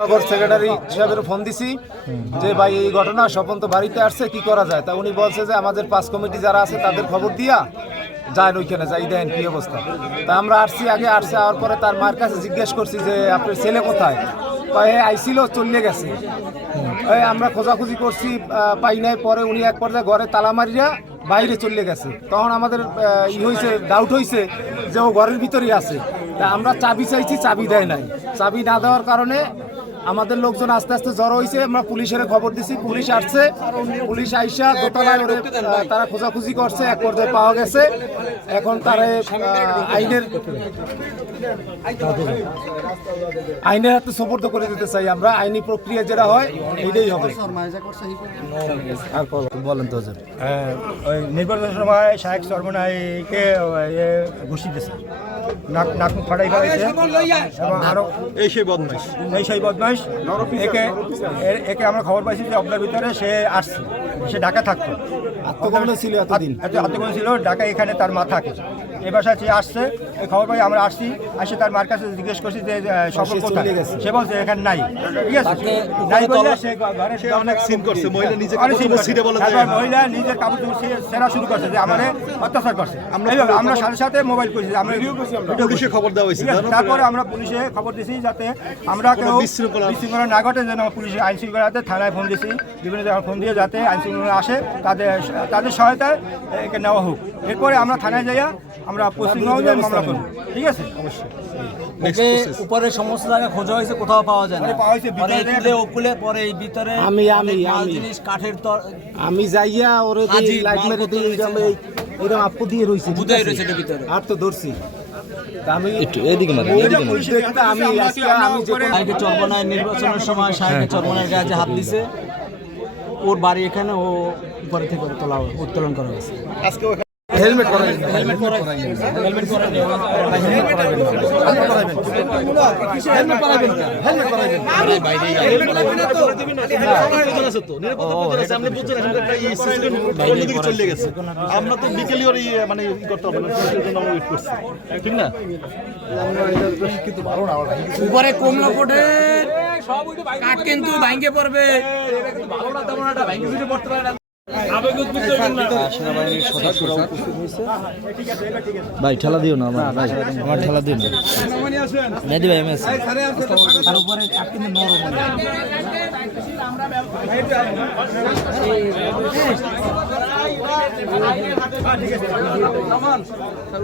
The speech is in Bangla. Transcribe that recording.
নগর সেক্রেটারি সাহেবের ফোন দিছি যে, ভাই, এই ঘটনা স্বপন তো বাড়িতে আসছে, কি করা যায়? তা উনি বলছে যে, আমাদের পাঁচ কমিটি যারা আছে, তাদের খবর দিয়া যান ওইখানে, যাই দেন, কি অবস্থা? তা আমরা আসছি আগে, আসছে আওয়ার পরে তার মার কাছে জিজ্ঞেস করছি যে, আপনার ছেলে কোথায়? কয়ে আইছিল, চলে গেছে। আমরা খোঁজাখুঁজি করছি পাই নাই। পরে উনি এক পর্যায়ে ঘরে তালা মারিয়া বাইরে চলে গেছে। তখন আমাদের ই হয়েছে ডাউট হয়েছে যে ও ঘরের ভিতরেই আছে। তা আমরা চাবি চাইছি, চাবি দেয় নাই। চাবি না দেওয়ার কারণে আমাদের লোকজন আস্তে আস্তে জড়ো হয়েছে আমরা পুলিশের খবর দিছি পুলিশ আসছে পুলিশ আইসা দোতলায় ওরে, তারা খোঁজাখুঁজি করছে এক পর্যায়ে পাওয়া গেছে। এখন তারা আইনের আইনের হাতে সুপর্দ করে দিতে চাই আমরা। আইনি প্রক্রিয়া যেটা হয় এটাই হবে। আর বলেন তো ওই নির্বাচনের সময় শাহেক সর্বনাইকে ঘুষি দিয়েছে। নাক নাক ফাটাই ফেলাইছে এবং আরও এই সেই বদমাইশ। এই সেই বদমাইশ। একে একে আমরা খবর পাইছি যে আপনার ভিতরে সে আসছে সে ঢাকা থাকতো। আত্মগোপনে ছিল এতদিন। এত আত্মগোপন ছিল ঢাকা এখানে তার মা থাকে। এই বাসায় সে আসছে এই খবর পাই আমরা আসছি আসে তার মার কাছে জিজ্ঞেস করছি যে আহ, সফর সে কোথায়? সে বলছে এখানে নাই। ঠিক আছে? নাই বললে সে ঘরে সে অনেক সিন করছে মহিলা নিজে কাপড় চোপড় ছিঁড়ে বলে তারপর মহিলা নিজের কাপড় চোপড় ছিঁড়ে সেরা শুরু করছে যে আমারে অত্যাচার করছে। এইভাবে আমরা সাথে সাথে মোবাইল করছি আমরা পুলিশে খবর দেওয়া হয়েছে তারপরে আমরা পুলিশে খবর দিছি যাতে আমরা কেউ বিশৃঙ্খলা- না ঘটে যেন পুলিশ আইন শৃঙ্খলাতে থানায় ফোন দিছি বিভিন্ন জায়গায় ফোন দিয়ে যাতে আইন শৃঙ্খলা আসে তাদের তাদের সহায়তায় একে নেওয়া হোক। এরপরে আমরা থানায় যাইয়া আমরা পশ্চিমবঙ্গের মামলা করব। ঠিক আছে? উপরে সমস্ত জায়গায় খোঁজা হয়েছে কোথাও পাওয়া যায় না। পাওয়া হয়েছে ভিতরে- ওকুলে পরে এই ভিতরে আমি, আমি, আমি। জিনিস কাঠের তর- আমি যাইয়া ওরে লাইট মেরে দিই এরকম আপু দিয়ে এটার ভিতরে। আর তো ধরছি। আমি একটু এদিকে মারেন, এদিকে মারেন। সাহেবের নির্বাচনের সময় সাহেবের চর্বনার গায়ে হাত দিছে। ওর বাড়ি এখানে ও উপরে থেকে তোলা উত্তোলন করা হয়েছে। হেলমেট পরাই হেলমেট হেলমেট হেলমেট পরাইবেন না হেলমেট পরাইবেন চলে গেছে আমরা তো বিকেলে ওর ইয়ে মানে ই করতে হবে না পুলিশের জন্য আমরা ওয়েট করছি ঠিক না উপরে কমলা পড়ে কাঠ কিন্তু ভাঙ্গে পড়বে সেনাবাহিনীর সদস্যরা উপস্থিত হয়েছে ভাই ঠেলা দিও না আমার ভাই আমার ঠেলা দিও না মেহেদি ভাই এমএস তার